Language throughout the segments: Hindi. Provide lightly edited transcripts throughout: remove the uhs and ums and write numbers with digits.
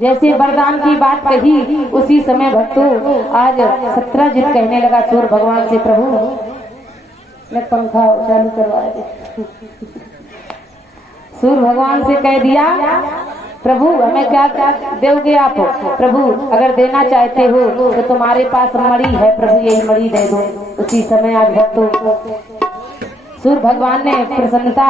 जैसे वरदान की बात कही उसी समय भक्तों आज सत्राजित कहने लगा सूर्य भगवान से, प्रभु मैं पंखा चालू करवा दे। सूर्य भगवान से कह दिया, प्रभु हमें क्या दोगे आप? प्रभु अगर देना चाहते हो तो तुम्हारे पास मणि है, प्रभु यही मणि दे दो। उसी समय आज भक्तों सूर्य भगवान ने प्रसन्नता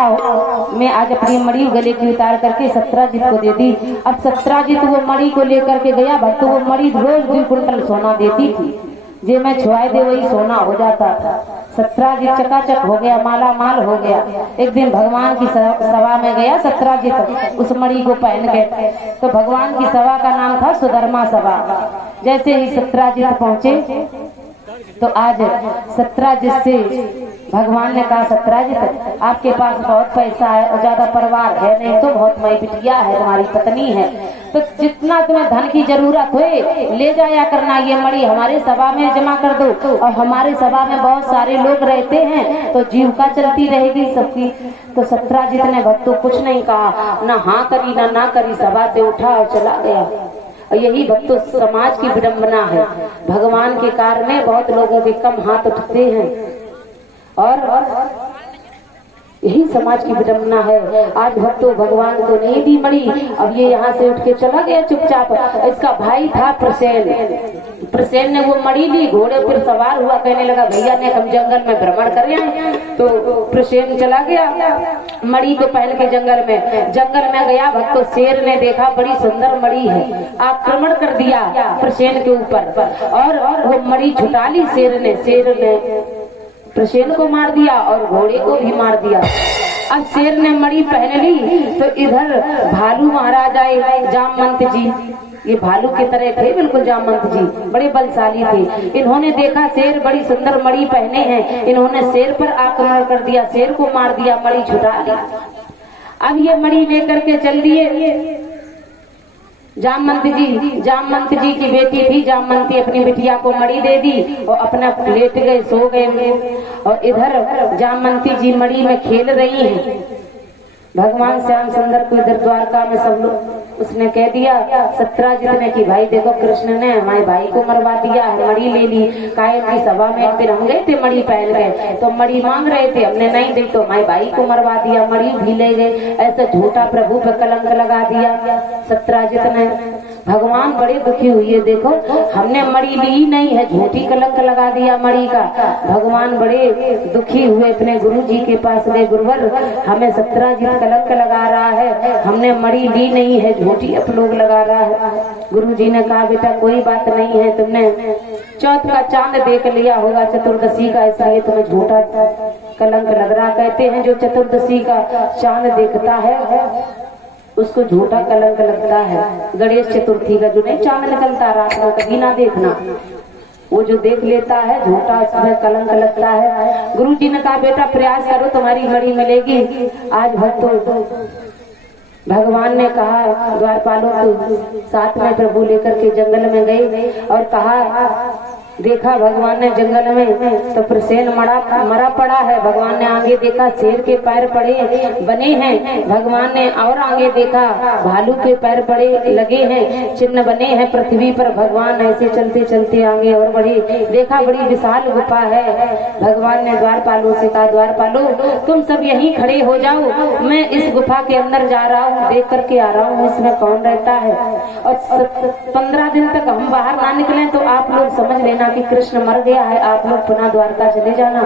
में आज अपनी मणि गले की उतार करके सत्राजित को दे दी। अब सत्राजित वो मणि को लेकर के गया भक्तों, वो मणि रोज 2 कुंटल सोना देती थी। जे मैं छुआए दे वही सोना हो जाता था। सत्राजित चकाचक हो गया, माला माल हो गया। एक दिन भगवान की सभा में गया सत्राजित उस मणि को पहन के, तो भगवान की सभा का नाम था सुधर्मा सभा। जैसे ही सत्राजित पहुंचे तो आज सत्राजित से भगवान ने कहा, सत्राजित आपके पास बहुत पैसा है और ज्यादा परिवार है नहीं, तो बहुत मई बिटिया है, तुम्हारी पत्नी है, तो जितना तुम्हें धन की जरूरत हो ले जाया करना, ये मणि हमारे सभा में जमा कर दो। और हमारे सभा में बहुत सारे लोग रहते हैं तो जीविका चलती रहेगी सबकी। तो सत्राजित ने भक्तों कुछ नहीं कहा, ना हाँ करी ना करी, सभा से उठा और चला गया। और यही भक्तों समाज की विडंबना है। भगवान के कार्य में बहुत लोगों के कम हाथ उठते हैं और यही समाज की विडंबना है। आज भक्तों भगवान को नहीं दी मणि, अब ये यहाँ से उठ के चला गया चुपचाप। इसका भाई था प्रसेन, प्रसेन ने वो मणि ली, घोड़े पर सवार हुआ, कहने लगा भैया ने हम जंगल में भ्रमण कर आए। तो प्रसेन चला गया मणि को पहन के जंगल में गया भक्तों। शेर ने देखा बड़ी सुंदर मणि है, आक्रमण कर दिया प्रसेन के ऊपर और वो मणि छुटा ली शेर ने प्रसेन को मार दिया और घोड़े को भी मार दिया। अब शेर ने मणि पहन ली तो इधर भालू महाराज आए, जामवंत जी, ये भालू की तरह थे बिल्कुल जामवंत जी, बड़े बलशाली थे। इन्होंने देखा शेर बड़ी सुंदर मणि पहने हैं, इन्होंने शेर पर आक्रमण कर दिया, शेर को मार दिया, मणि छुटा ली। अब ये मणि लेकर के चल दिए जामवंत जी की बेटी थी जामवंती, अपनी बिटिया को मणि दे दी और अपना लेट गए, सो गए। और इधर जामवंती जी मणि में खेल रही हैं। भगवान श्याम सुंदर को इधर द्वारका में सब लोग उसने कह दिया सत्राजित ने कि भाई देखो कृष्ण ने हमारे भाई को मरवा दिया है, मणि ले ली। कायम की सभा में एक दिन हम गए थे, मणि पहन गए तो मणि मांग रहे थे, हमने नहीं दी तो हमारे भाई को मरवा दिया, मणि भी ले गए। ऐसा झूठा प्रभु पे कलंक लगा दिया सत्राजित ने। भगवान बड़े दुखी हुए, देखो हमने मणि ली नहीं है, झूठी कलंक लगा दिया मणि का। भगवान बड़े दुखी हुए, अपने गुरु जी के पास गए, गुरुवर हमें सत्राजित कलंक लगा रहा है, हमने मणि ली नहीं है, झूठी अपलोग लगा रहा है। गुरु जी ने कहा बेटा कोई बात नहीं है, तुमने चौथ का चांद देख लिया होगा चतुर्दशी का, इसलिए तुम्हें झूठा कलंक लग रहा। कहते हैं जो चतुर्दशी का चांद देखता है उसको झूठा कलंक लगता है। गणेश चतुर्थी का जो नहीं चांद निकलता रात को, कभी ना देखना, वो जो देख लेता है झूठा उसमें कलंक लगता है। गुरु जी ने कहा बेटा प्रयास करो तुम्हारी मणि मिलेगी। आज भक्तों भगवान ने कहा द्वारपालों को साथ में प्रभु लेकर के जंगल में गए और कहा, देखा भगवान ने जंगल में तो प्रसेन मरा पड़ा है। भगवान ने आगे देखा शेर के पैर पड़े बने हैं, भगवान ने और आगे देखा भालू के पैर पड़े लगे हैं, चिन्ह बने हैं पृथ्वी पर। भगवान ऐसे चलते चलते आगे और बढ़े, देखा बड़ी विशाल गुफा है। भगवान ने द्वारपालों से कहा द्वारपालो तुम सब यहीं खड़े हो जाओ, मैं इस गुफा के अंदर जा रहा हूँ, देख करके आ रहा हूँ इसमें कौन रहता है। और 15 दिन तक हम बाहर ना निकले तो आप लोग समझ लेना कि कृष्ण मर गया है, आप लोग पुनः द्वारका चले जाना।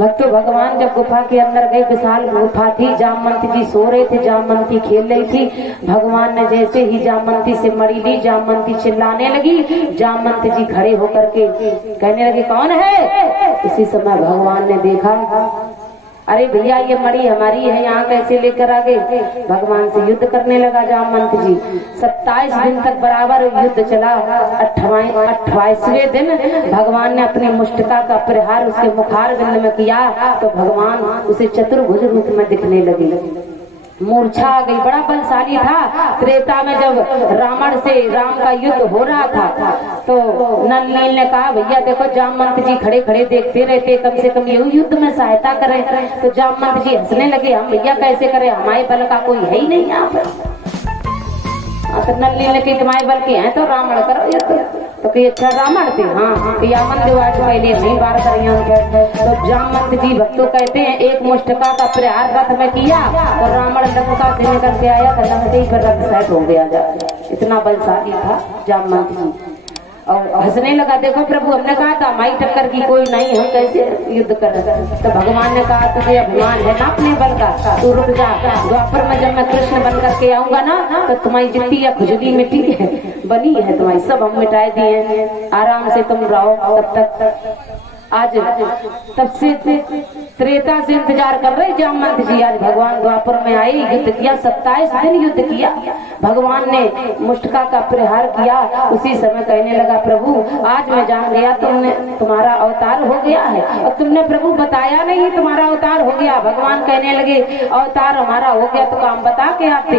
भक्तों भगवान जब गुफा के अंदर गए, विशाल गुफा थी, जामवंती जी सो रहे थे, जामवंती खेल रही थी। भगवान ने जैसे ही जामवंती से मणि ली, जामवंती चिल्लाने लगी, जामवंती जी खड़े होकर के कहने लगे कौन है। इसी समय भगवान ने देखा अरे भैया ये मणि हमारी है, यहाँ कैसे लेकर आ गए। भगवान से युद्ध करने लगा जामवंत जी। 27 दिन तक बराबर युद्ध चला। 28वें दिन भगवान ने अपने मुष्टिका का प्रहार उसके मुखार बिंद में किया तो भगवान उसे चतुर्भुज रूप में दिखने लगे। मूर्छा आ गई, बड़ा बलशाली था। त्रेता में जब रावण से राम का युद्ध हो रहा था तो नल नील ने कहा भैया देखो जामवंत जी खड़े खड़े देखते रहते, कम से कम ये युद्ध में सहायता करें। तो जामवंत जी हंसने लगे, हम भैया कैसे करें, हमारे बल का कोई है ही नहीं यहाँ पर। तो नल्ली लेके तुम्हारे बल के हैं तो रावण करो ये तो कि अच्छा रावण थे। हाँ कि यामन देवाज पहले नहीं बार करिए। तो जामवंत जी भक्तों कहते हैं एक मुष्टिका का प्रहार रथ में किया तो रावण लंका से निकल के आया तो लंके पर रथ सेट हो गया जा। इतना बलशाली था जामवंत जी और हंसने लगा। देखो प्रभु हमने कहा था हमारी टक्कर की कोई नहीं, हम कैसे युद्ध कर रहे। तो भगवान ने कहा तुझे अभिमान है ना अपने बल का, तू रुक जा। द्वापर में जब मैं कृष्ण बन करके आऊंगा ना तो तुम्हारी जितनी या खुजली मिट्टी है बनी है तुम्हारी सब हम मिटाए दिए। आराम से तुम रहो तब तक। आज तब से त्रेता से इंतजार कर रहे जामवंत जी। आज भगवान द्वापर में आए, युद्ध किया, 27 दिन युद्ध किया। भगवान ने मुष्टिका का प्रहार किया। उसी समय कहने लगा प्रभु आज मैं जान गया तुमने तुम्हारा अवतार हो गया है और तुमने प्रभु बताया नहीं तुम्हारा अवतार हो गया। भगवान कहने लगे अवतार हमारा हो गया तो काम बता के आते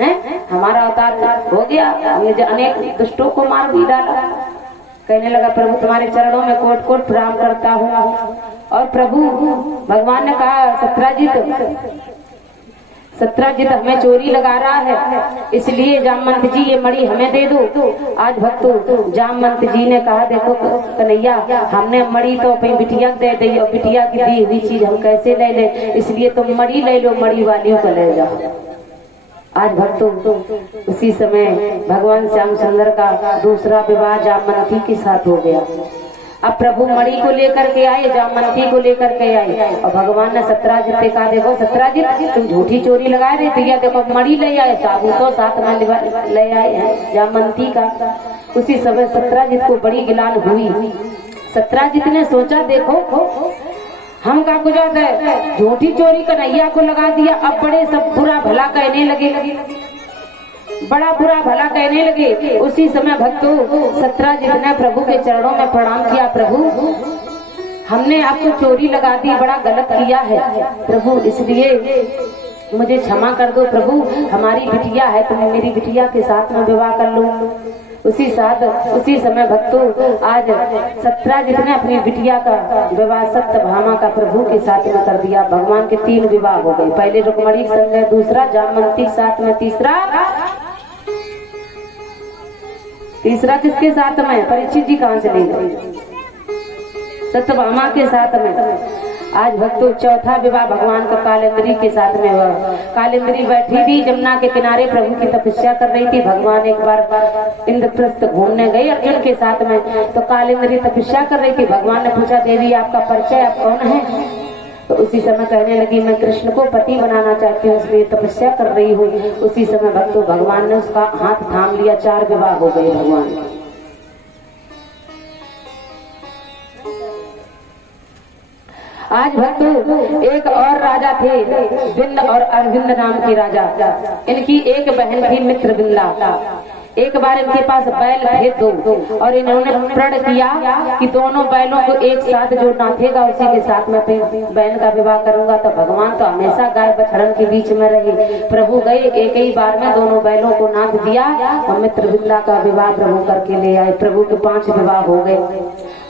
हैं। हमारा अवतार हो गया, हमने अनेक दुष्टों को मार भी डाला। कहने लगा प्रभु तुम्हारे चरणों में कोट कोट प्रणाम करता हूँ। और प्रभु भगवान ने कहा सत्राजित हमें चोरी लगा रहा है, इसलिए जामवंत जी ये मणि हमें दे दो। आज भक्तों जामवंत जी ने कहा देखो कन्हैया हमने मणि तो अपनी बिटिया दे दी और बिटिया की दी हुई चीज हम कैसे ले ले, इसलिए तुम मणि ले लो, मणि वालियों को ले जाओ। आज भक्तों उसी समय भगवान श्याम सुंदर का दूसरा विवाह जामवंती के साथ हो गया। अब प्रभु मणि को लेकर के आए, जामवंती को लेकर के आए और भगवान ने सत्राजित से कहा देखो सत्राजित तुम झूठी चोरी लगा रहे थे, देखो मणि ले आए, साबू तो साथ में ले आए हैं जामवंती का। उसी समय सत्राजित को बड़ी गिलान हुई। सत्राजित ने सोचा देखो हम का गुजर है, झूठी चोरी कन्हैया को लगा दिया, अब बड़े सब बुरा भला कहने लगे, बड़ा बुरा भला कहने लगे। उसी समय भक्तों सत्राजित ने प्रभु के चरणों में प्रणाम किया, प्रभु हमने आपको चोरी लगा दी, बड़ा गलत किया है प्रभु, इसलिए मुझे क्षमा कर दो प्रभु, हमारी बिटिया है तो मैं मेरी बिटिया के साथ में विवाह कर लूं। उसी समय भक्तों आज सत्राजित ने अपनी बिटिया का विवाह सत्यभामा का प्रभु के साथ में कर दिया। भगवान के 3 विवाह हो गए, पहले रुक्मणी संग, दूसरा जामवंती के साथ में, तीसरा किसके साथ में, परीक्षित जी कहाँ से ले गए, सत्यभामा के साथ में। आज भक्तों चौथा विवाह भगवान का कालिंदी के साथ में हुआ। कालिंदी बैठी थी जमुना के किनारे, प्रभु की तपस्या कर रही थी। भगवान एक बार इंद्रप्रस्थ घूमने गए अर्जुन के साथ में, तो कालिंदी तपस्या कर रही थी। भगवान ने पूछा देवी आपका परिचय, आप कौन है? तो उसी समय कहने लगी मैं कृष्ण को पति बनाना चाहती हूँ, इसलिए तपस्या कर रही हूँ। उसी समय भक्तों भगवान ने उसका हाथ थाम लिया, 4 विवाह हो गए भगवान के। आज भक्तों एक और राजा थे, विंद और अरविंद नाम के राजा। इनकी एक बहन थी मित्रविंदा। एक बार इनके पास बैल थे 2 और इन्होंने प्रण किया कि दोनों बैलों को एक साथ जो नाथेगा उसी के साथ में अपनी बहन का विवाह करूंगा। तो भगवान तो हमेशा गाय बछड़न के बीच में रहे। प्रभु गए एक ही बार में दोनों बैलों को नाथ दिया और मित्रविंदा का विवाह प्रभु करके ले आए। प्रभु के 5 विवाह हो गए।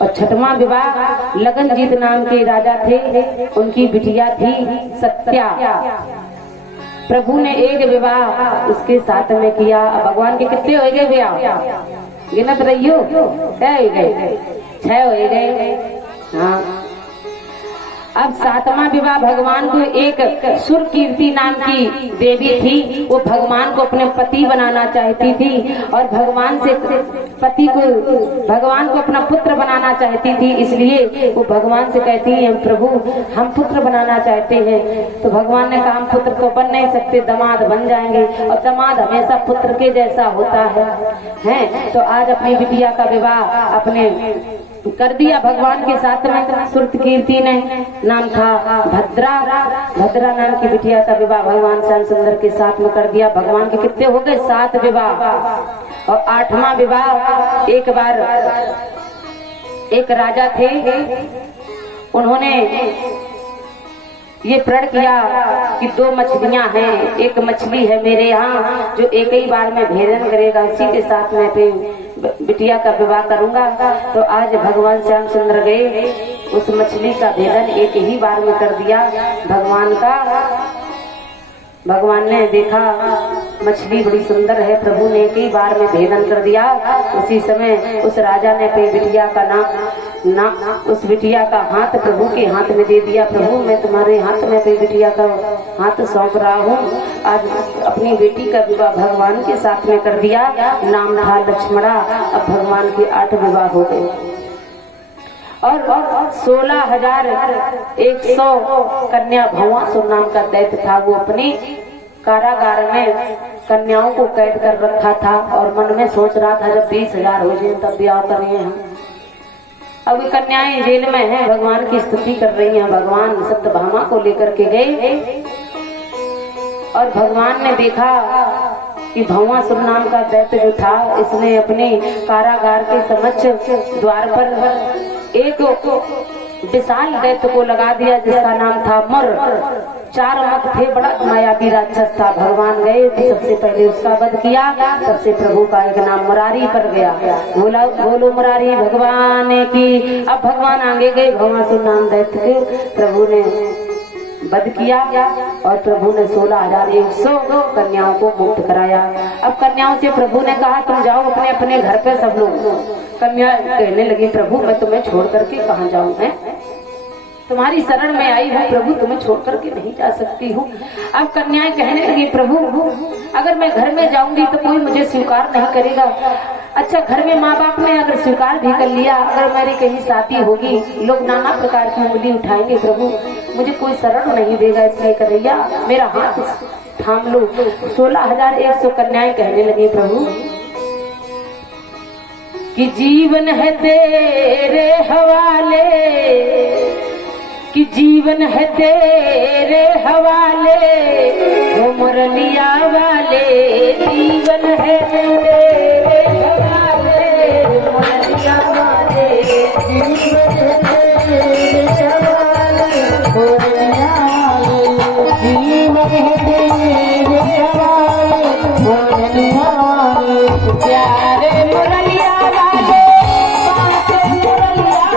और 6वां विवाह लगनजीत नाम के राजा थे, उनकी बिटिया थी सत्या। प्रभु ने एक विवाह उसके साथ में किया। भगवान के कितने हो गए विवाह, गिनत रहियो, 6 हो गए। हाँ अब 7वां विवाह भगवान को एक सुर कीर्ति नाम की देवी थी, वो भगवान को अपने पति बनाना चाहती थी और भगवान से पति को भगवान को अपना पुत्र बनाना चाहती थी। इसलिए वो भगवान से कहती है प्रभु हम पुत्र बनाना चाहते हैं। तो भगवान ने कहा हम पुत्र तो बन नहीं सकते, दामाद बन जाएंगे और दामाद हमेशा पुत्र के जैसा होता है। तो आज अपनी बिटिया का विवाह अपने कर दिया भगवान के साथ में। सुरत कीर्ति ने नाम था भद्रा, भद्रा नाम की बिटिया का विवाह भगवान श्याम सुंदर के साथ में कर दिया। भगवान के कितने हो गए 7 विवाह। और 8वां विवाह एक बार एक राजा थे, उन्होंने ये प्रण किया कि 2 मछलियां हैं, एक मछली है मेरे यहाँ जो एक ही बार में भेदन करेगा, उसी के साथ में बिटिया का विवाह करूंगा। तो आज भगवान श्याम सुंदर गए, उस मछली का भेदन एक ही बार में कर दिया। भगवान का भगवान ने देखा मछली बड़ी सुंदर है, प्रभु ने कई बार में भेदन कर दिया। उसी समय उस राजा ने अपनी बिटिया का उस बिटिया का हाथ प्रभु के हाथ में दे दिया। प्रभु मैं तुम्हारे हाथ में अपनी बिटिया का हाथ सौंप रहा हूँ। आज अपनी बेटी का विवाह भगवान के साथ में कर दिया। नाम था लक्ष्मणा। अब भगवान के 8 विवाह हो गए और 16,100 कन्या भंवासुर नाम का दैत्य था। वो अपनी कारागार में कन्याओं को कैद कर रखा था और मन में सोच रहा था जब 20,000 हो जाए तब ब्याह करेंगे हम। अब कन्याएं जेल में हैं, भगवान की स्तुति कर रही हैं। भगवान सत्यभामा को लेकर के गए और भगवान ने देखा कि भंवासुर नाम का दैत्य जो था, इसने अपने कारागार के समक्ष द्वार पर एक विशाल दैत्य को लगा दिया जिसका नाम था मर। 4 मत थे, बड़ा मायावी राक्षस था। भगवान गए तो सबसे पहले उसका वध किया। सबसे प्रभु का एक नाम मुरारी पड़ गया। बोलो मुरारी भगवान की। अब भगवान आगे गए, भंवासुर नाम दैत्य के प्रभु ने वध किया और प्रभु ने 16,100 कन्याओं को मुक्त कराया। अब कन्याओं से प्रभु ने कहा तुम जाओ अपने अपने घर पे सब लोग। कन्या कहने लगी प्रभु मैं तुम्हें छोड़ करके कहाँ जाऊँ, मैं तुम्हारी शरण में आई हूँ प्रभु, तुम्हें छोड़ करके नहीं जा सकती हूँ। अब कन्याएं कहने लगी प्रभु अगर मैं घर में जाऊंगी तो कोई मुझे स्वीकार नहीं करेगा। अच्छा घर में माँ बाप ने अगर स्वीकार भी कर लिया, अगर मेरी कहीं शादी होगी लोग नाना प्रकार की उंगली उठाएंगे, प्रभु मुझे कोई शरण नहीं देगा, इसलिए कन्हैया मेरा हाथ थाम लो। 16,100 कन्याएं कहने लगी प्रभु कि जीवन है तेरे हवाले, कि जीवन है तेरे हवाले, वो मुरलिया वाले जीवन है तेरे हवाले, मुरलिया वाले जीवन है तेरे हवाले, मुरलिया वाले जीवन है तेरे हवाले, मुरलिया वाले प्यारे मुरलिया वाले, बात मुरलिया वाले,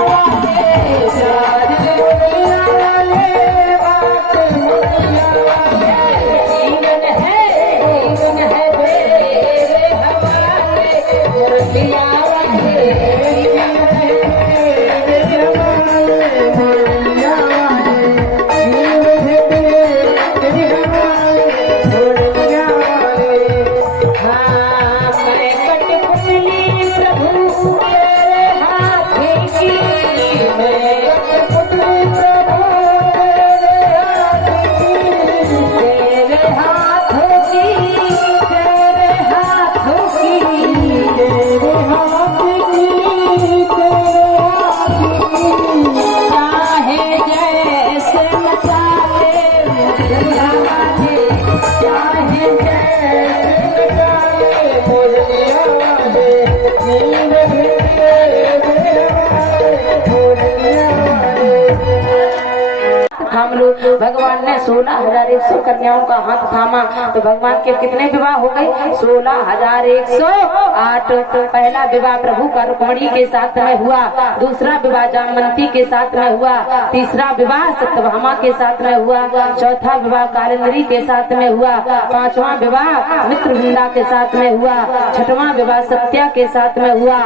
भगवान ने 16,100 कन्याओं का हाथ थामा तो भगवान के कितने विवाह हो गए? 16,108। पहला विवाह प्रभु का रुक्मणी के साथ में हुआ, दूसरा विवाह जामवंती के साथ में हुआ, तीसरा विवाह सत्यभामा के साथ में हुआ, चौथा विवाह कालिंदी के साथ में हुआ, पांचवा विवाह मित्रवृंदा के साथ में हुआ, छठवां विवाह सत्या के साथ में हुआ,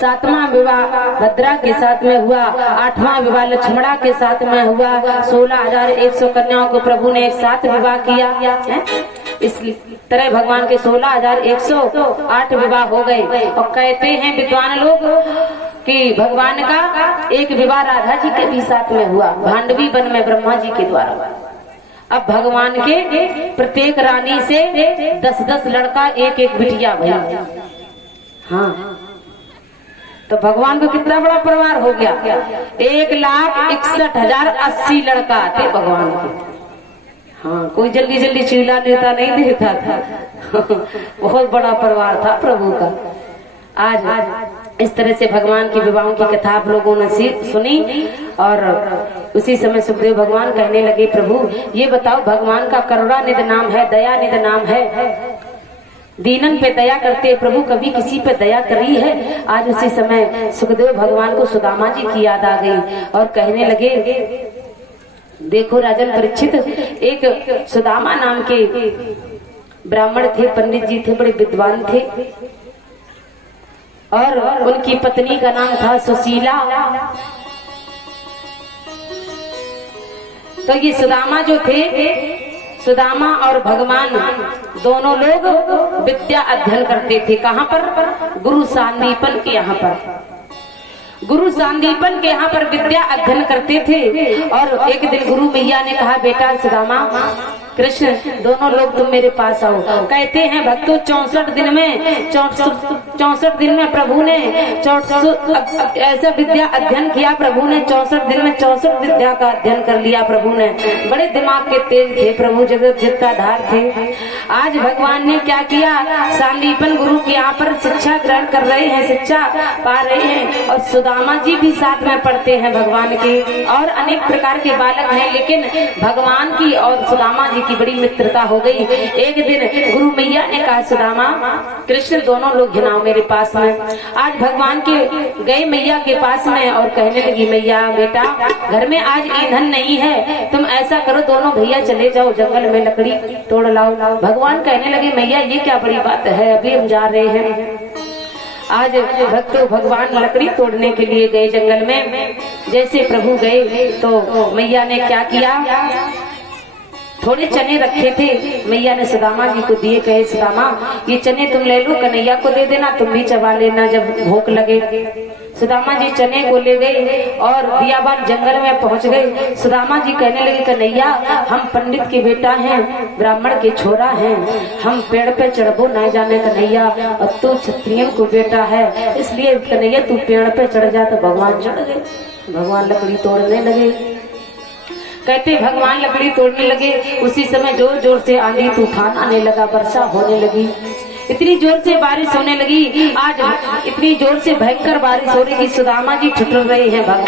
सातवां विवाह भद्रा के साथ में हुआ, आठवां विवाह लक्ष्मणा के साथ में हुआ। 16,100 कन्याओं को प्रभु ने एक साथ विवाह किया है। इस तरह भगवान के 16,108 विवाह हो गए। और कहते हैं विद्वान लोग कि भगवान का एक विवाह राधा जी के भी साथ में हुआ, भांडवी वन में ब्रह्मा जी के द्वारा। अब भगवान के प्रत्येक रानी से 10-10 लड़का, एक बिटिया भैया। हाँ तो भगवान को कितना बड़ा परिवार हो गया? 1,61,080 लड़का थे भगवान के। हाँ कोई जल्दी जल्दी चूल्हा नेता नहीं देता था। बहुत बड़ा परिवार था प्रभु का। आज इस तरह से भगवान की विवाहों की कथा आप लोगों ने सुनी। और उसी समय सुखदेव भगवान कहने लगे प्रभु ये बताओ भगवान का करुणानिधि नाम है, दयानिधि नाम है, दीनन पे दया करते प्रभु, कभी किसी पे दया करी है? आज उसी समय सुखदेव भगवान को सुदामा जी की याद आ गई और कहने लगे देखो राजन परीक्षित एक सुदामा नाम के ब्राह्मण थे, पंडित जी थे, बड़े विद्वान थे और उनकी पत्नी का नाम था सुशीला। तो ये सुदामा जो थे, सुदामा और भगवान दोनों लोग विद्या अध्ययन करते थे। कहाँ पर? गुरु सांदीपन के यहाँ पर, गुरु सांदीपन के यहाँ पर विद्या अध्ययन करते थे। और एक दिन गुरु मैया ने कहा, बेटा सुदामा, कृष्ण, दोनों लोग तुम मेरे पास आओ। कहते हैं भक्तों 64 दिन में प्रभु ने ऐसा विद्या अध्ययन किया। प्रभु ने 64 दिन में 64 विद्या का अध्ययन कर लिया। प्रभु ने बड़े दिमाग के तेज थे प्रभु, जगत जिद्दाधार थे। आज भगवान ने क्या किया, सांदीपन गुरु के यहाँ पर शिक्षा ग्रहण कर रहे हैं, शिक्षा पा रहे हैं। और सुदामा जी भी साथ में पढ़ते हैं भगवान के, और अनेक प्रकार के बालक हैं। लेकिन भगवान की और सुदामा जी की बड़ी मित्रता हो गई। एक दिन गुरु मैया ने कहा, सुदामा, कृष्ण, दोनों लोग घिनाओ मेरे पास में। आज भगवान के गए मैया के पास में और कहने लगी, मैया बेटा, घर में आज ईंधन नहीं है, तुम ऐसा करो, दोनों भैया चले जाओ जंगल में, लकड़ी तोड़ लाओ। भगवान कहने लगे, मैया ये क्या बड़ी बात है, अभी हम जा रहे हैं। आज भक्तों भगवान लकड़ी तोड़ने के लिए गए जंगल में। जैसे प्रभु गए तो मैया ने क्या किया, थोड़े चने रखे थे, मैया ने सुदामा जी को दिए। कहे, सुदामा, ये चने तुम ले लो, कन्हैया को दे देना, तुम भी चबा लेना जब भूख लगे। सुदामा जी चने को ले गए और बियाबान जंगल में पहुंच गए। सुदामा जी कहने लगे, कन्हैया, हम पंडित के बेटा हैं, ब्राह्मण के छोरा हैं, हम पेड़ पे चढ़बो न जाने कन्हैया, और तू क्षत्रियन को बेटा है, इसलिए कन्हैया तू पेड़ पे चढ़ जा। तो भगवान चढ़ गए, भगवान लकड़ी तोड़ने लगे। कहते भगवान लकड़ी तोड़ने लगे, उसी समय जोर जोर से आंधी तूफान आने लगा, वर्षा होने लगी, इतनी जोर से बारिश होने लगी। आज इतनी जोर से भयंकर बारिश हो रही कि सुदामा जी ठुठुर रहे हैं। भगवान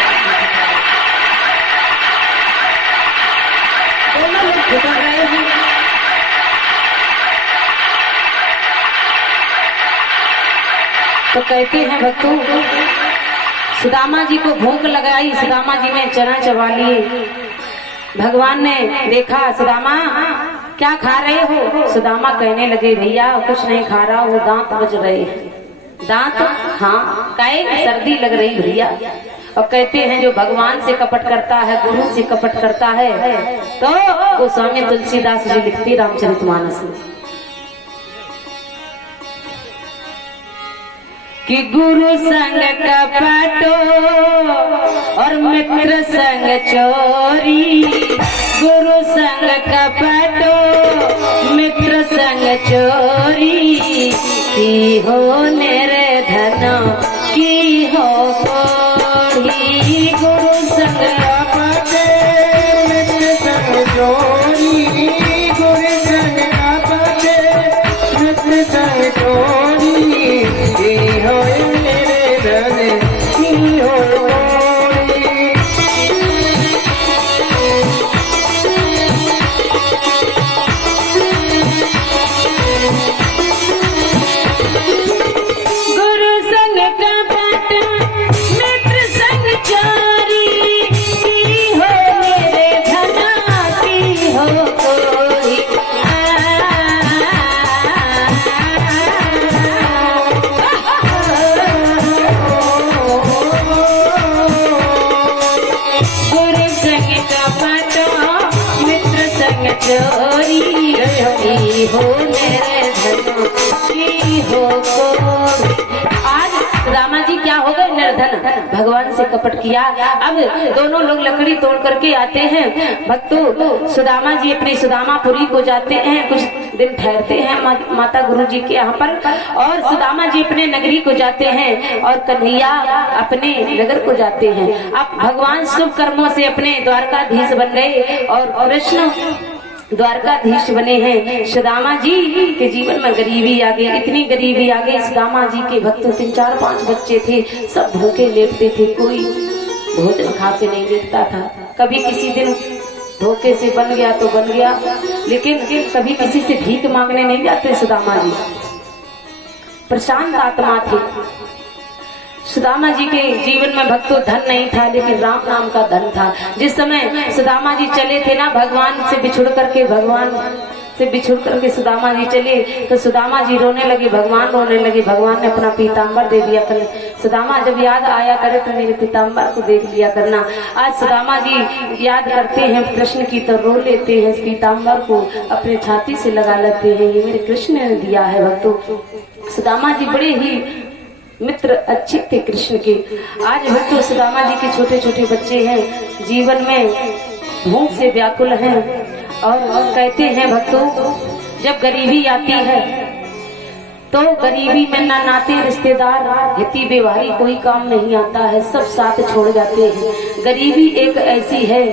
दोनों लोग ठुठुर रहे हैं। तो कहते हैं भक्तों, सुदामा जी को भूख लगाई, सुदामा जी ने चना चबा लिए। भगवान ने देखा, सुदामा क्या खा रहे हो? सुदामा कहने लगे, भैया कुछ नहीं खा रहा हूँ, दांत बज रहे हैं। दांत? हाँ, काहे? सर्दी लग रही भैया। और कहते हैं जो भगवान से कपट करता है, गुरु से कपट करता है, तो गोस्वामी तुलसीदास जी लिखते रामचरितमानस में कि गुरु संग कपटो और मित्र संग चोरी, गुरु संग कपटो मित्र संग चोरी, की हो निर्धन की हो कोढ़ी। गुरु संग कपटे मित्र संग चोरी, गुरु संग कपटे मित्र संग चोरी, की हो निर्धन की हो कोढ़ी। गुरु संग कपट मित्र संग चोरी, की हो निर्धन की हो कोढ़ी। गुरु संग कपट मित्र संग चोरी, की हो निर्धन की हो कोढ़ी। आज रामा जी क्या हो गए? निर्धन, भगवान से कपट किया। अब दोनों लोग लकड़ी तोड़ करके आते हैं। भक्तों सुदामा जी अपनी सुदामापुरी को जाते हैं, कुछ दिन ठहरते हैं माता गुरु जी के यहाँ पर, और सुदामा जी अपने नगरी को जाते हैं और कन्हैया अपने नगर को जाते हैं। अब भगवान शुभ कर्मों से अपने द्वारकाधीश बन गए और कृष्ण द्वारकाधीश बने हैं। सुदामा जी के जीवन में गरीबी आ गई, इतनी गरीबी आ गई। सुदामा जी के भक्तों 3, 4, 5 बच्चे थे, सब भूखे लेटते थे, कोई भोजन खा के नहीं लेटता था। कभी किसी दिन धोखे से बन गया तो बन गया, लेकिन कभी किसी से भीख मांगने नहीं जाते सुदामा जी। प्रशांत आत्मा थे। सुदामा जी के जीवन में भक्तों धन नहीं था, लेकिन राम नाम का धन था। जिस समय सुदामा जी चले थे ना, भगवान से बिछुड़ करके सुदामा जी चले, तो सुदामा जी रोने लगे, भगवान रोने लगे। भगवान ने अपना पीताम्बर दे दिया। सुदामा जब याद आया करे तो मेरे पीताम्बर को देख लिया करना। आज सुदामा जी याद करते हैं कृष्ण की तो रो लेते हैं, पीताम्बर को अपने छाती से लगा लेते हैं, ये मेरे कृष्ण ने दिया है। भक्तों सुदामा जी बड़े ही मित्र अच्छे थे कृष्ण के। आज भक्तों सुदामा जी के छोटे छोटे बच्चे हैं, जीवन में भूख से व्याकुल हैं, और कहते हैं भक्तों जब गरीबी आती है तो गरीबी में ना नाते रिश्तेदार हिती व्यवहारी कोई काम नहीं आता है, सब साथ छोड़ जाते हैं। गरीबी एक ऐसी है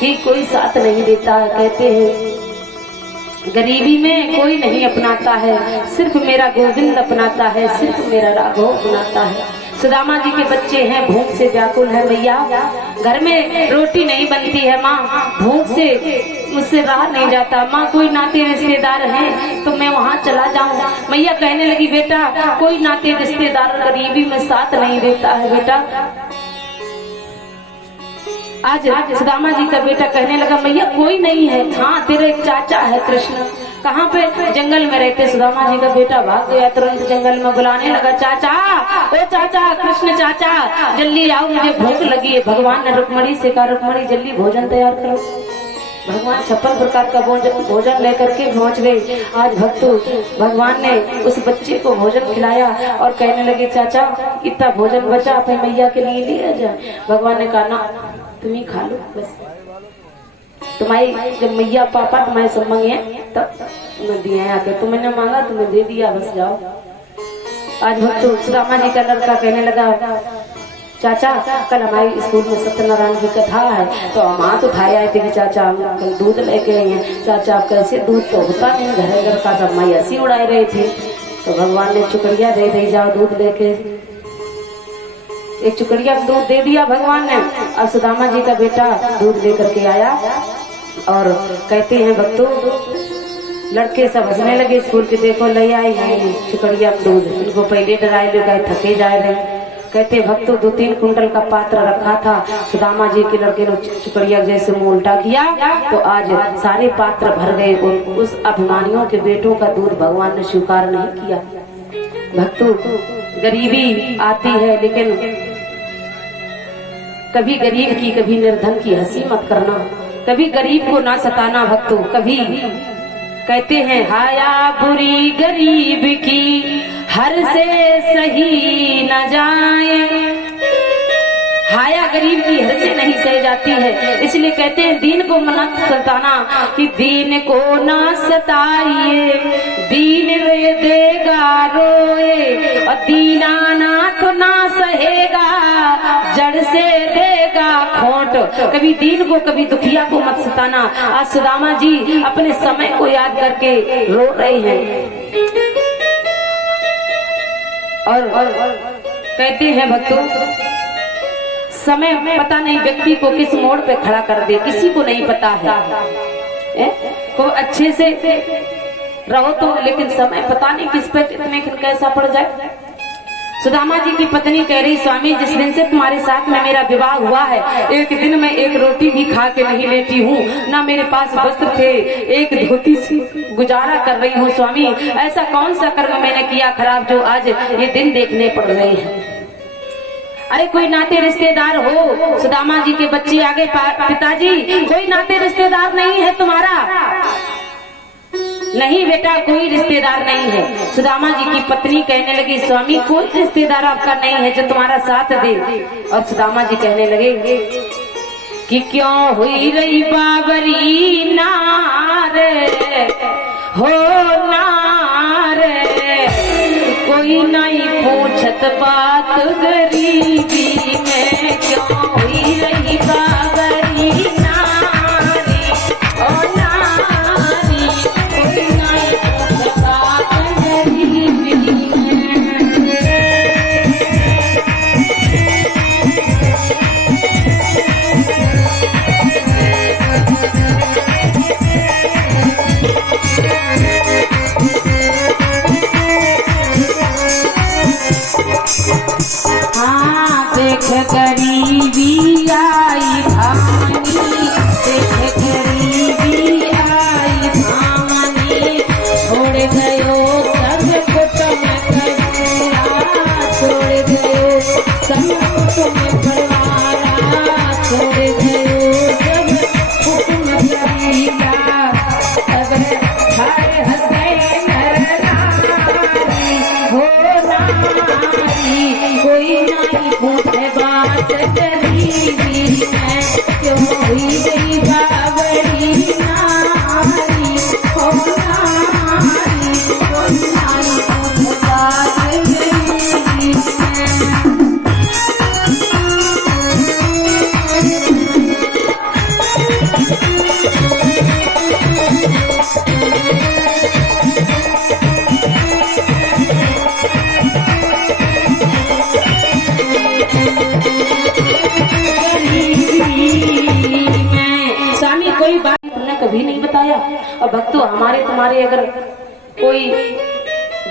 कि कोई साथ नहीं देता है। कहते हैं गरीबी में कोई नहीं अपनाता है, सिर्फ मेरा गोविंद अपनाता है, सिर्फ मेरा राघव अपनाता है। सुदामा जी के बच्चे हैं, भूख से व्याकुल है। मैया घर में रोटी नहीं बनती है, माँ भूख से मुझसे रहा नहीं जाता, माँ कोई नाते रिश्तेदार हैं तो मैं वहाँ चला जाऊँ। मैया कहने लगी बेटा कोई नाते रिश्तेदार गरीबी में साथ नहीं देता है बेटा। आज सुदामा जी का बेटा कहने लगा मैया कोई नहीं है। हाँ तेरा एक चाचा है कृष्ण। कहाँ पे? जंगल में रहते। सुदामा जी का बेटा भाग गया, तुरंत जंगल में बुलाने लगा चाचा, ओ चाचा, कृष्ण चाचा जल्दी आओ, मुझे भूख लगी है। भगवान ने रुक्मणी से कहा रुक्मणी जल्दी भोजन तैयार करो। भगवान 56 प्रकार का भोजन लेकर के पहुंच गए। आज भक्तों भगवान ने उस बच्चे को भोजन खिलाया और कहने लगे चाचा इतना भोजन बचा अपने मैया के लिए लिया जाए। भगवान ने कहा ना तुम ही खा लो, बस तुम्हारी जब मैया पापा तुम्हारे सब मांगे तब तुम्हें दिए आके, तुमने मांगा तुम्हें दे दिया, बस जाओ। आज भक्तों सुदामा जी का लड़का कहने लगा चाचा कल हमारे स्कूल में सत्यनारायण की कथा है तो हम हाथ उठाए आए थे कि चाचा हम कल दूध लेके आए हैं। चाचा कैसे? दूध तो होता नहीं घर का, सब माई हंसी उड़ाए रहे थे। तो भगवान ने चुकड़िया दे दी, जाओ दूध लेके। एक चुकड़िया दूध दे दिया भगवान ने। अब सुदामा जी का बेटा दूध लेकर के आया और कहते हैं भक्तों लड़के सब हंसने लगे स्कूल के, देखो ले आई है चुकड़िया दूध। इनको पहले डराए लोग आए, थके जा रहे। कहते भक्तों 2-3 कुंटल का पात्र रखा था, सुदामा जी के लड़के ने चुकड़िया जैसे मुंह उल्टा किया तो आज सारे पात्र भर गए। और उस अभिमानियों के बेटों का दूध भगवान ने स्वीकार नहीं किया। भक्तों गरीबी आती है, लेकिन कभी गरीब की कभी निर्धन की हंसी मत करना, कभी गरीब को ना सताना। भक्तों कभी कहते हैं हाया बुरी गरीब की हर से सही न जाए। हाया गरीब की हर से नहीं सह जाती है, इसलिए कहते हैं दीन को मत सताना कि दीन को ना सताइए, दीन रे देगा रोए और दीनानाथ ना सहेगा, जड़ से देगा खोट। कभी दीन को कभी दुखिया को मत सताना। आज सुदामा जी अपने समय को याद करके रो रहे हैं और कहते हैं भक्तों समय पता नहीं व्यक्ति को किस मोड़ पे खड़ा कर दे, किसी को नहीं पता है। को अच्छे से रहो तो, लेकिन समय पता नहीं किस पे कितने कैसा पड़ जाए। सुदामा जी की पत्नी कह रही स्वामी जिस दिन से तुम्हारे साथ में मेरा विवाह हुआ है एक दिन में एक रोटी भी खा के नहीं लेती हूँ, ना मेरे पास वस्त्र थे, एक धोती से गुजारा कर रही हूँ। स्वामी ऐसा कौन सा कर्म मैंने किया खराब जो आज ये दिन देखने पड़ रहे हैं। अरे कोई नाते रिश्तेदार हो? सुदामा जी के बच्चे आगे पिताजी कोई नाते रिश्तेदार नहीं है तुम्हारा? नहीं बेटा कोई रिश्तेदार नहीं है। सुदामा जी की पत्नी कहने लगी स्वामी कोई रिश्तेदार आपका नहीं है जो तुम्हारा साथ दे। और सुदामा जी कहने लगे कि क्यों हुई रही बाबरी नार हो नार, कोई नहीं पूछत बात गरीबी में, क्यों हुई रही बाबरी नारी ओ नारी, कोई नहीं पूछत बात गरीबी हाँ क्यों हुई गई बावड़ी नारी हो नारी हो नारी बता गई कोई बात तुमने कभी नहीं बताया। और भक्तों हमारे तुम्हारे अगर कोई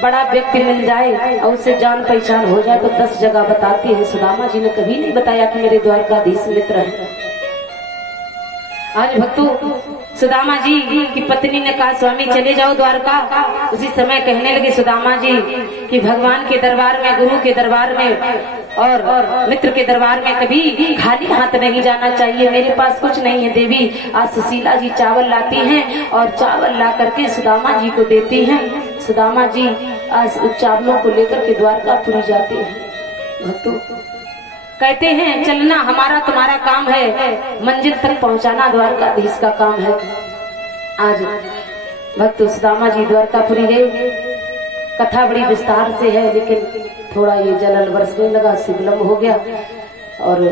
बड़ा व्यक्ति मिल जाए और उससे जान पहचान हो जाए तो 10 जगह बताती है। सुदामा जी ने कभी नहीं बताया कि मेरे द्वारकाधीश मित्र है। आज भक्तों सुदामा जी की पत्नी ने कहा स्वामी चले जाओ द्वारका। उसी समय कहने लगे सुदामा जी कि भगवान के दरबार में, गुरु के दरबार में और मित्र के दरबार में कभी खाली हाथ नहीं जाना चाहिए। मेरे पास कुछ नहीं है देवी। आज सुशीला जी चावल लाती हैं और चावल ला करके सुदामा जी को देती हैं। सुदामा जी आज उस चावलों को लेकर के द्वारकापुरी जाते हैं। भक्तों कहते हैं चलना हमारा तुम्हारा काम है, मंजिल तक पहुंचाना द्वारकाधीश का काम है। आज भक्तों सुदामा जी द्वारकापुरी गए। कथा बड़ी विस्तार से है लेकिन थोड़ा ये जलल बरसने लगा, विलम्ब हो गया और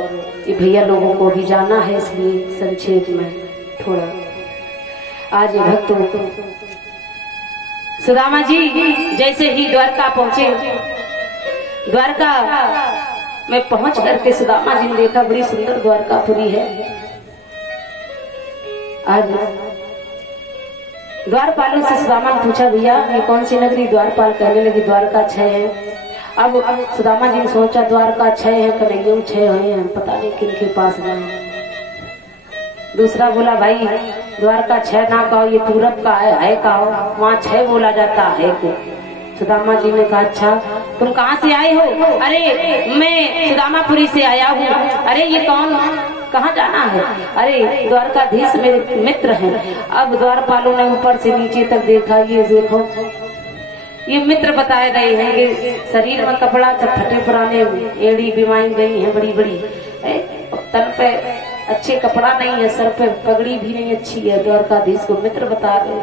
ये भैया लोगों को भी जाना है, इसलिए संक्षेप में थोड़ा। आज भक्तों सुदामा जी जैसे ही द्वारका पहुंचे, द्वारका में पहुंच करके सुदामा जी ने देखा बड़ी सुंदर द्वारकापुरी है। आज द्वारपालों से सुदामा ने पूछा भैया ये कौन सी नगरी? द्वारपाल कहने लगी द्वारका 6 है। अब सुदामा जी ने सोचा द्वारका 6 है, कन्हैया 6 है, हम पता नहीं किन के पास जाए। दूसरा बोला भाई द्वारका 6 ना कहो, ये पूरब का है कहो, वहाँ 6 बोला जाता है। सुदामा जी ने कहा अच्छा तुम कहाँ से आए हो? अरे मैं सुदामापुरी से आया हूँ। अरे ये कौन, कहाँ जाना है? अरे द्वारकाधीश मेरे मित्र हैं। अब द्वारपालों ने ऊपर से नीचे तक देखा, ये देखो ये मित्र बताए गए हैं कि शरीर में कपड़ा सब फटे पुराने, एड़ी बीमारी गई है बड़ी बड़ी, तन पे अच्छे कपड़ा नहीं है, सर पे पगड़ी भी नहीं अच्छी है। द्वारकाधीश को मित्र बता रहे।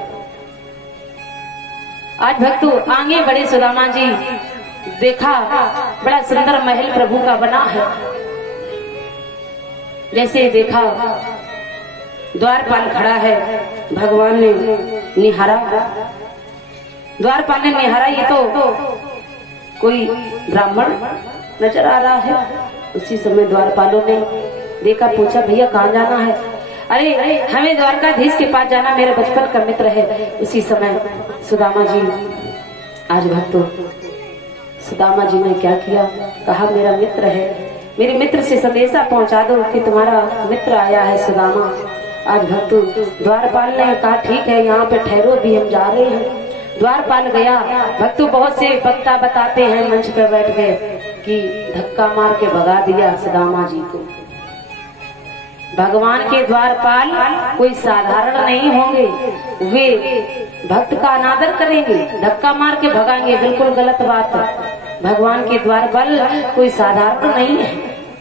आज भक्तों आगे बड़े सुदामा जी, देखा बड़ा सुंदर महल प्रभु का बना है। जैसे देखा द्वारपाल खड़ा है, भगवान ने निहारा, द्वारपाल ने निहारा ये तो कोई ब्राह्मण नजर आ रहा है। उसी समय द्वारपालों ने देखा, पूछा भैया कहाँ जाना है? अरे हमें द्वारकाधीश के पास जाना, मेरे बचपन का मित्र है। उसी समय सुदामा जी, आज भक्तों सुदामा जी ने क्या किया, कहा मेरा मित्र है, मेरे मित्र से संदेशा पहुंचा दो कि तुम्हारा मित्र आया है सुदामा। आज भक्तों द्वारपाल ने कहा ठीक है यहाँ पे ठहरो, भी हम जा रहे हैं। द्वारपाल गया। भक्तों बहुत से वक्ता बताते हैं मंच पे बैठ गए कि धक्का मार के भगा दिया सुदामा जी को। भगवान के द्वारपाल कोई साधारण नहीं होंगे, वे भक्त का अनादर करेंगे, धक्का मार के भगाएंगे, बिल्कुल गलत बात है। भगवान के द्वारपाल कोई साधारण नहीं है,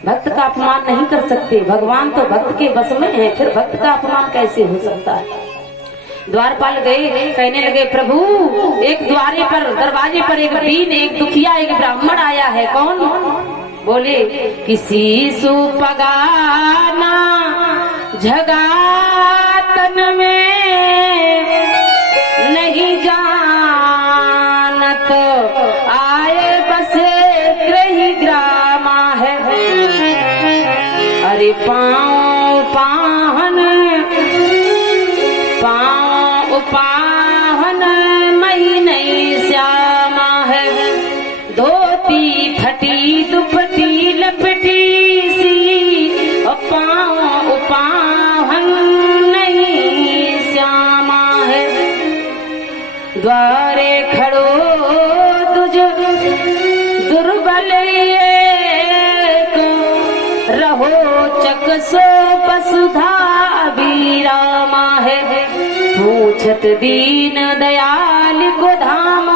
भक्त का अपमान नहीं कर सकते। भगवान तो भक्त के बस में है, फिर भक्त का अपमान कैसे हो सकता है? द्वारपाल गए, कहने लगे प्रभु एक द्वारे पर, दरवाजे पर एक दीन, एक दुखिया, एक ब्राह्मण आया है। कौन? बोले किसी सुपगाना झगातन में नहीं जानत, आए बसे ग्रही ग्रामा है। अरे पाँव पाहन पाँव पाहन मही नहीं श्यामा है, धोती फटी दुपटी लपटी सी, पाँव पाहन नहीं श्यामा है। द्वारे खड़ो तुझ दुर्बल रहो, चकसो बसुधा विरामा है। पूछत दीन दयाल को धाम,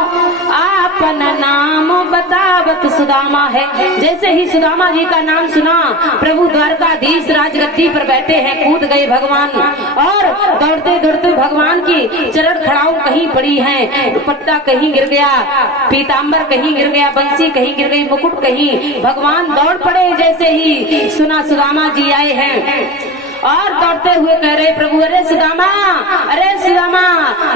आप आपन नाम बतावत सुदामा है। जैसे ही सुदामा जी का नाम सुना, प्रभु द्वारकाधीश राजगद्दी पर बैठे हैं, कूद गए भगवान और दौड़ते दौड़ते भगवान की चरण खड़ाऊ कहीं पड़ी है, दुपट्टा कहीं गिर गया, पीताम्बर कहीं गिर गया, बंसी कहीं गिर गई, मुकुट कहीं। भगवान दौड़ पड़े, जैसे ही सुना सुदामा जी आए हैं और दौड़ते हुए कह रहे प्रभु, अरे सुदामा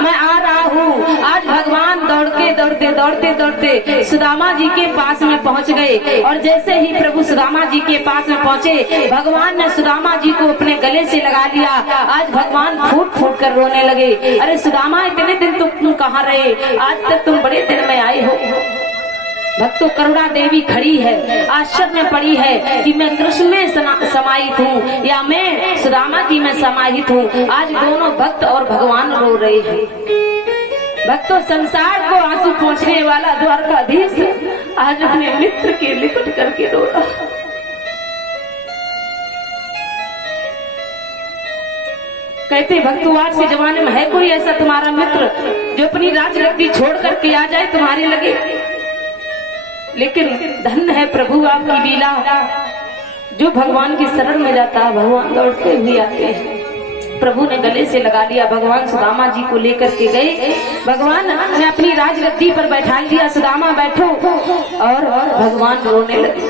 मैं आ रहा हूँ। आज भगवान दौड़ते दौड़ते सुदामा जी के पास में पहुँच गए और जैसे ही प्रभु सुदामा जी के पास में पहुँचे, भगवान ने सुदामा जी को अपने गले से लगा लिया। आज भगवान फूट फूट कर रोने लगे, अरे सुदामा इतने दिन तुम कहाँ रहे, आज तक तुम बड़े दिन में आए हो। भक्तों, करुणा देवी खड़ी है, आश्चर्य में पड़ी है कि मैं कृष्ण में समाहित हूँ या मैं सुदामा जी में समाहित हूँ। आज दोनों भक्त और भगवान रो रहे हैं। भक्तों, संसार को आंसू पहुँचने वाला द्वारकाधीश आज अपने मित्र के लिपट करके रो रहा। कहते भक्तों, आज के जमाने में है कोई ऐसा तुम्हारा मित्र जो अपनी राजगद्दी छोड़ करके आ जाए तुम्हारे लगे? लेकिन धन्य है प्रभु आपकी लीला, जो भगवान की शरण में जाता है भगवान दौड़ते हुए आते हैं। प्रभु ने गले से लगा लिया, भगवान सुदामा जी को लेकर के गए, भगवान ने अपनी राजगद्दी पर बैठा दिया, सुदामा बैठो, और भगवान रोने लगे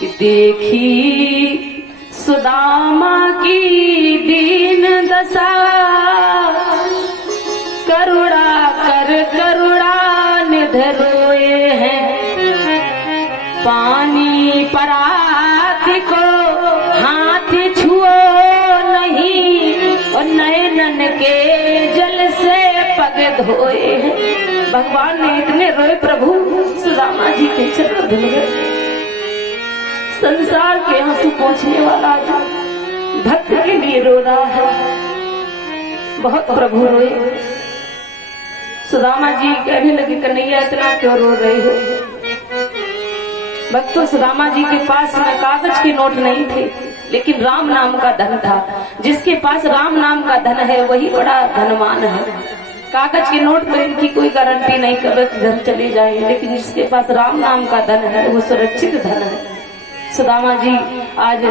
कि देखी सुदामा की दीन दशा, करुणा कर करुणा निध रोए हैं, पानी परात को हाथ छुओ नहीं, और नयनन के जल से पग धोए हैं। भगवान ने इतने रोए, प्रभु सुदामा जी के चरण धुल गए। संसार के आंसू पहुंचने वाला भक्त के लिए रो रहा है, बहुत प्रभु रोए। सुदामा जी कहने लगे, कन्हैया इतना क्यों रो रहे हो? भक्तों, सुदामा जी के पास में कागज के नोट नहीं थे, लेकिन राम नाम का धन था। जिसके पास राम नाम का धन है वही बड़ा धनवान है। कागज के नोट तो इनकी कोई गारंटी नहीं कर रहे धन चले जाए, लेकिन जिसके पास राम नाम का धन है वो सुरक्षित धन है। सुदामा जी, आज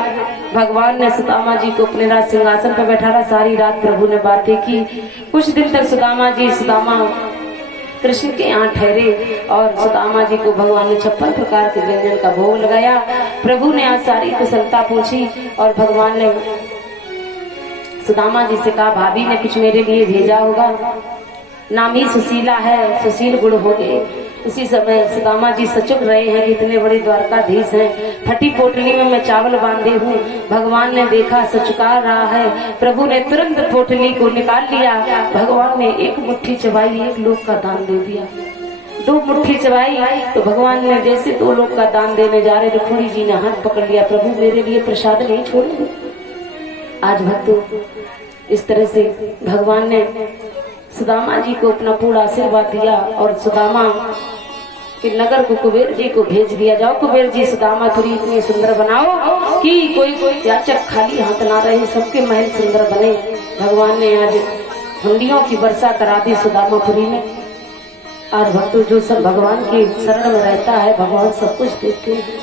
भगवान ने सुदामा जी को अपने राज सिंहासन पर बैठाया। सारी रात प्रभु ने बातें की। कुछ दिन तक सुदामा कृष्ण के यहाँ ठहरे और सुदामा जी को भगवान ने 56 प्रकार के व्यंजन का भोग लगाया। प्रभु ने आज सारी कुशलता पूछी और भगवान ने सुदामा जी से कहा, भाभी ने कुछ मेरे लिए भेजा होगा, नाम ही सुशीला है, सुशील गुण हो गए। उसी समय सुदामा जी सचुक रहे हैं कि इतने बड़े द्वारकाधीश हैं। फटी पोटली में मैं चावल बांधे हूँ। भगवान ने देखा सचुका रहा है, प्रभु ने तुरंत पोटली को निकाल लिया। भगवान ने एक मुट्ठी चबाई, 1 लोक का दान दे दिया। 2 मुट्ठी चबाई तो भगवान ने जैसे 2 लोक का दान देने जा रहे, रुक्मिणी जी ने हाथ पकड़ लिया, प्रभु मेरे लिए प्रसाद नहीं छोड़ेंगे। आज भक्तों, इस तरह से भगवान ने सुदामा जी को अपना पूरा आशीर्वाद दिया और सुदामा के नगर को कुबेर जी को भेज दिया। जाओ कुबेर जी, सुदामापुरी इतनी सुंदर बनाओ कि कोई याचक खाली हाथ ना रहे, सबके महल सुंदर बने। भगवान ने आज हुंडियों की वर्षा करा दी सुदामापुरी में। आज भक्तों, जो सब भगवान के शरण में रहता है भगवान सब कुछ देते हैं,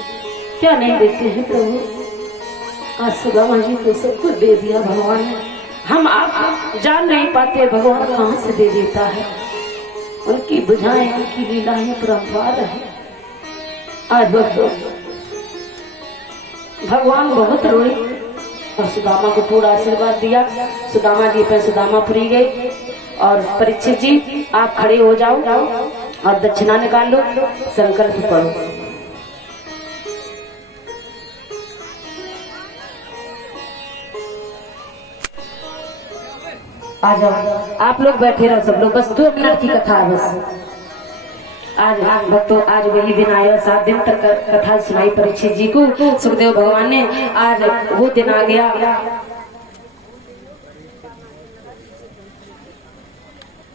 क्या नहीं देते हैं प्रभु। आज सुदामा जी को सब कुछ दे दिया भगवान ने। हम आप जान नहीं पाते भगवान कहाँ से दे देता है। उनकी बुझाएं, उनकी लीलाएं परम्पार है। आज भगवान बहुत रोए और सुदामा को पूरा आशीर्वाद दिया। सुदामा जी पर सुदामापुरी गए और परीक्षित जी आप खड़े हो जाओ और दक्षिणा निकाल लो, संकल्प पढ़ो। आ जाओ, आप लोग बैठे रहो, सब लोग, बस 2 मिनट की कथा है बस। आज भक्तों, आज वही दिन आया, 7 दिन तक कथा सुनाई परीक्षित जी को सुखदेव भगवान ने। आज वो दिन आ गया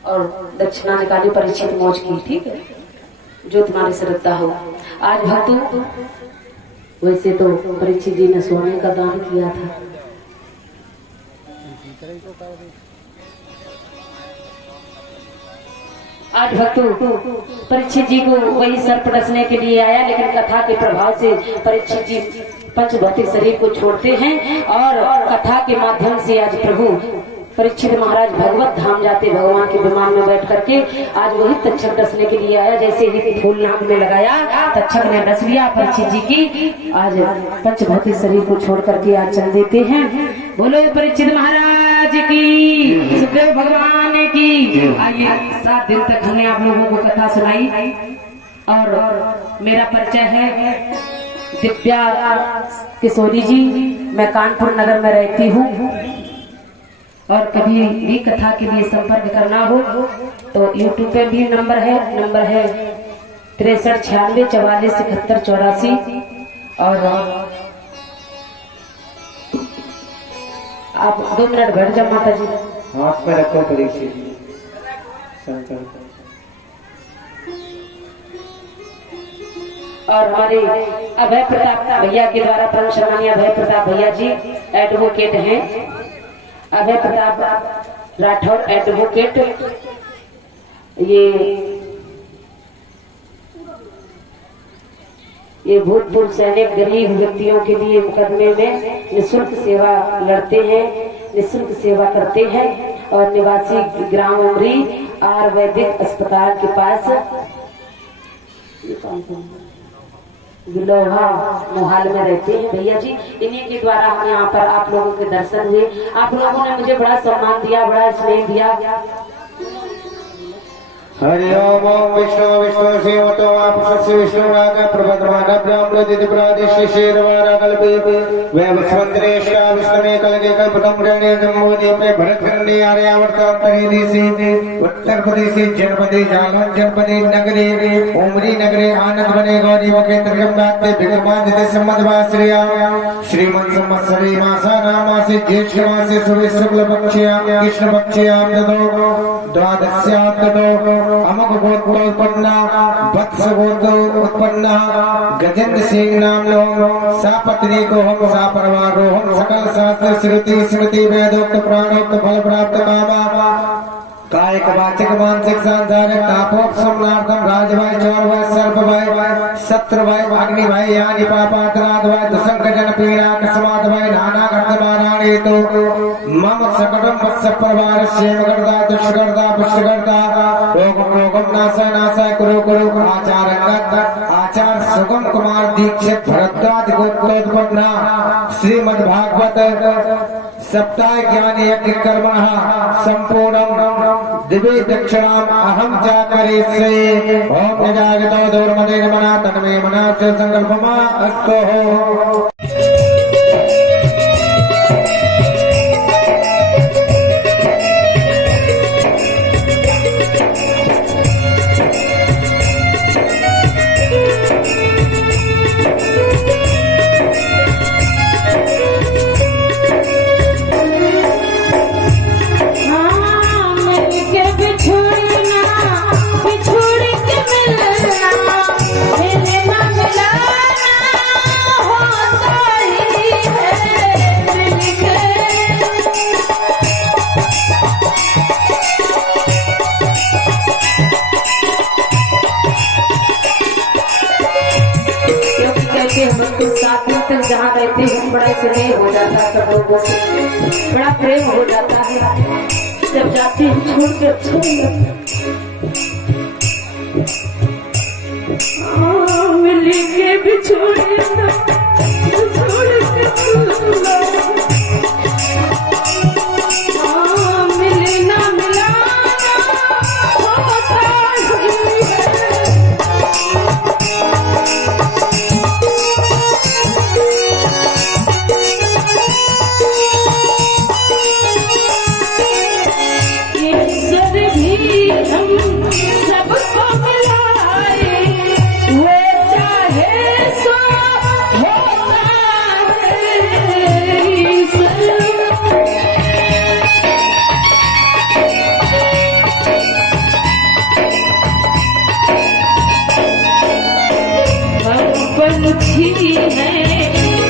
और दक्षिणा निकाली, परीक्षित मौज की। ठीक है, जो तुम्हारी श्रद्धा हो। आज भक्तों, वैसे तो परीक्षित जी ने सोने का दान किया था, आज भक्तों परीक्षित जी को वही सर्प डसने के लिए आया, लेकिन कथा के प्रभाव से परीक्षित जी पंच भौतिक शरीर को छोड़ते हैं और कथा के माध्यम से आज प्रभु परीक्षित महाराज भगवत धाम जाते भगवान के विमान में बैठ करके आज वही तक्षक डसने के लिए आया। जैसे ही फूल नाक में लगाया तक्षक ने डस लिया परीक्षित जी की। आज पंच भौतिक शरीर को छोड़ करके आज चल देते हैं। बोलो परीक्षित महाराज की, सुखदेव भगवान की। आइए 7 दिन तक हमने आप लोगों को कथा सुनाई और मेरा परिचय है दिव्या किशोरी जी। मैं कानपुर नगर में रहती हूँ और कभी भी कथा के लिए संपर्क करना हो तो YouTube पे भी नंबर है 63 96 44 71 84। और आप 2 मिनट बैठ जाओ माता जी। हाथ पे रखो परीक्षित और हमारे अभय प्रताप भैया के द्वारा परम सम्मानीय अभय प्रताप भैया जी एडवोकेट हैं। अभय प्रताप राठौर एडवोकेट, ये भूतपूर्व सैनिक गरीब व्यक्तियों के लिए मुकदमे में निःशुल्क सेवा लड़ते हैं, निःशुल्क सेवा करते हैं और निवासी ग्राम उमरी आयुर्वेदिक अस्पताल के पास लोहा मोहाल में रहते हैं भैया जी। इन्हीं के द्वारा हम यहाँ पर आप लोगों के दर्शन हुए। आप लोगों ने मुझे बड़ा सम्मान दिया, बड़ा स्नेह दिया। हरि ओम विष्णु विष्णु सेवतो आप विष्णु नाग प्रभद्रमान ब्रह्मदिति प्रादेश शेरवारा कल्पे वैवस्वंतरेष्टा विष्णुने कलगे कल्पतम ऋणे जम्मूदि पे भरतखंडे आर्यावर्तम तरीदेशे उत्तर प्रदेशे जनपदे जालौन जनपदे नगरे उमरी नगरे आनंद बने गौरी मुखे त्रिगमनाथ विक्रमादित्य संवत्सरया श्रीमन् संवत्सरे मासा नामासे ज्येष्ठ मासे सूर्य शुक्ल पक्षयां कृष्ण पक्षयां ददो द्वादश्यां ददो अमक गोत्र उत्पन्ना वत्स गोत्र उत्पन्ना गजेंद्र सिंह नाम लो सा पत्नी को हम सा परिवार हम सकल शास्त्र श्रुति स्मृति वेदोक्त प्राणोक्त फल प्राप्त कामा कायक वाचक मानसिक सांसारिक तापोप सम्रार्थम राजवाय चौरवाय सर्पवाय शत्रुवाय अग्निवाय यानि पापातरादवाय दुसंकजन पीड़ा कसमादवाय नाना कर्तमानानि तो मम सकटम वत्स परिवार क्षेमकर्ता दुष्कर्ता पुष्टकर्ता रोगम रोगम नाशा नाशा कुरु कुरु आचार सुगम कुमार दीक्षित भरद्वाज गोत्रोत्पन्ना श्रीमद्भागवत सप्ताह ज्ञान यज्ञ कर्मः संपूर्णम दिव्य दक्षिणाम अहम जाकरे से ओम निजागतो दूरमदे मना तन्मे मना से संकल्पमा अस्तो हो। जहाँ रहते हैं बड़ा स्नेह हो जाता है, सब लोगों से बड़ा प्रेम हो जाता है। जब जाते हैं छोड़ के अच्छा नहीं लगता। मिली के भी छोड़े मिले ना मिला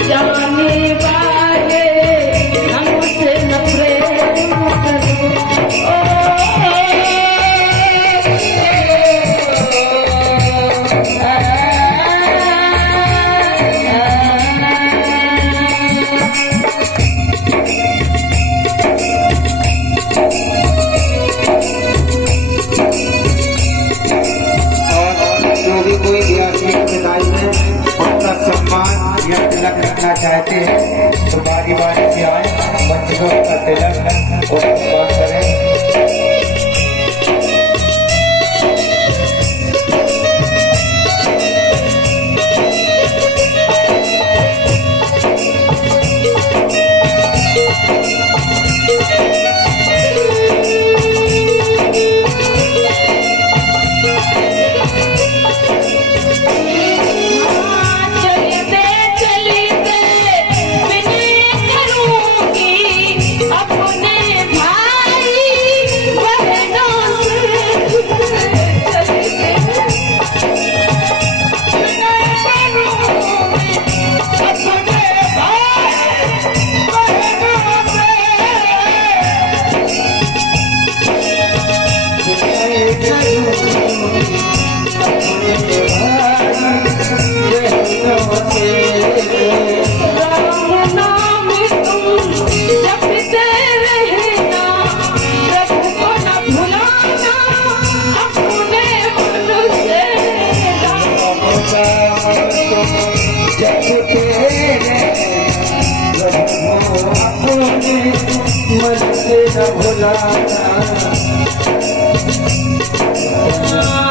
जाने वाले हमसे नफरत करना चाहते हैं तो बारी बारी से आए, बच्चों का तिलक और सम्मान करें। मन से न भुलाना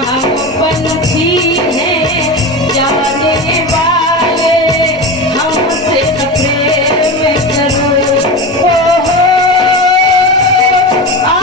हम पंछी हैं जाने वाले, हमसे न प्रेम करो। ओ हो आ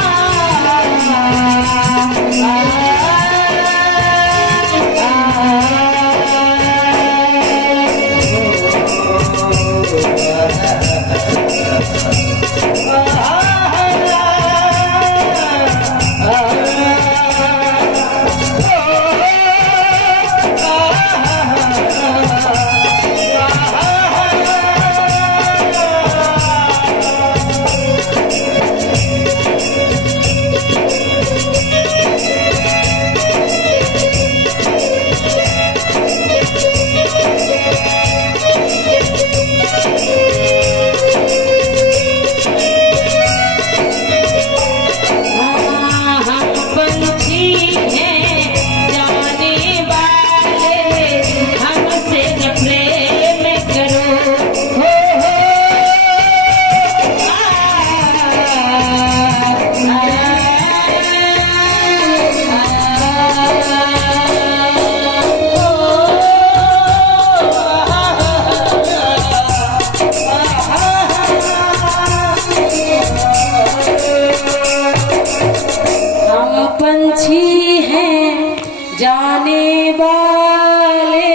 पंछी हैं जाने वाले,